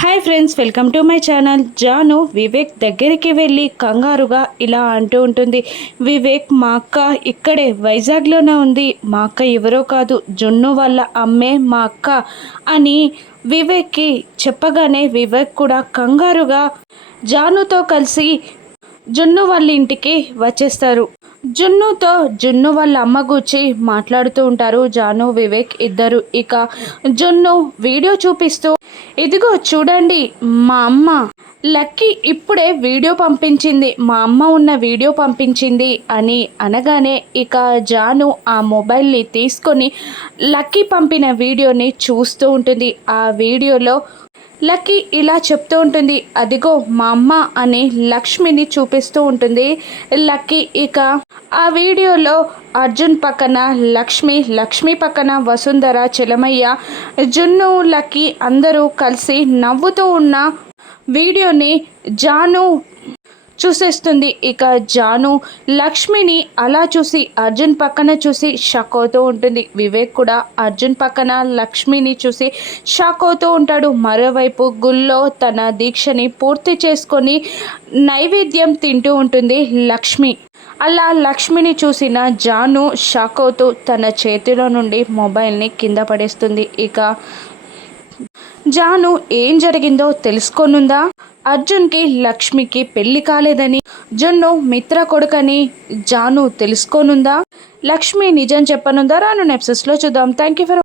Hi friends, welcome to my channel. Janu Vivek దగ్గరికి వెళ్ళి కంగారుగా ఇలా అంటూ ఉంటుంది. వివేక్, మా అక్క ఇక్కడే వైజాగ్లోనే ఉంది. మా అక్క ఎవరో కాదు, జున్ను వాళ్ళ అమ్మే మా అక్క అని వివేక్కి చెప్పగానే వివేక్ కూడా కంగారుగా జానుతో కలిసి జున్ను వాళ్ళ ఇంటికి వచ్చేస్తారు. జున్ను వాళ్ళ అమ్మ గురించి మాట్లాడుతూ ఉంటారు జాను వివేక్ ఇద్దరు. ఇక జున్ను వీడియో చూపిస్తూ, ఇదిగో చూడండి, మా అమ్మ లక్కీ ఇప్పుడే వీడియో పంపించింది, మా అమ్మ ఉన్న వీడియో పంపించింది అని అనగానే ఇక జాను ఆ మొబైల్ని తీసుకొని లక్కీ పంపిన వీడియోని చూస్తూ ఉంటుంది. ఆ వీడియోలో లక్కీ ఇలా చెప్తూ ఉంటుంది, అదిగో మా అమ్మ అని లక్ష్మిని చూపిస్తూ ఉంటుంది లక్కీ. ఇక ఆ వీడియోలో అర్జున్ పక్కన లక్ష్మి పక్కన వసుంధర, చెలమయ్య, జున్ను, లక్కీ అందరూ కలిసి నవ్వుతూ ఉన్న వీడియోని జాను చూసేస్తుంది. ఇక జాను లక్ష్మిని అలా చూసి అర్జున్ పక్కన చూసి షాక్ అవుతూ ఉంటుంది. వివేక్ కూడా అర్జున్ పక్కన లక్ష్మిని చూసి షాక్ అవుతూ ఉంటాడు. మరోవైపు గుళ్ళో తన దీక్షని పూర్తి చేసుకొని నైవేద్యం తింటూ ఉంటుంది లక్ష్మి. అలా లక్ష్మిని చూసిన జాను షాక్ అవుతూ తన చేతిలో నుండి మొబైల్ని కింద పడేస్తుంది. ఇక జాను ఏం జరిగిందో తెలుసుకోనుందా? అర్జున్కి లక్ష్మికి పెళ్లి కాలేదని, జున్ను మిత్ర కొడుకని జాను తెలుసుకోనుందా? లక్ష్మి నిజం చెప్పనుందా? రాను ఎపిసోడ్స్లో చూద్దాం. Thank you for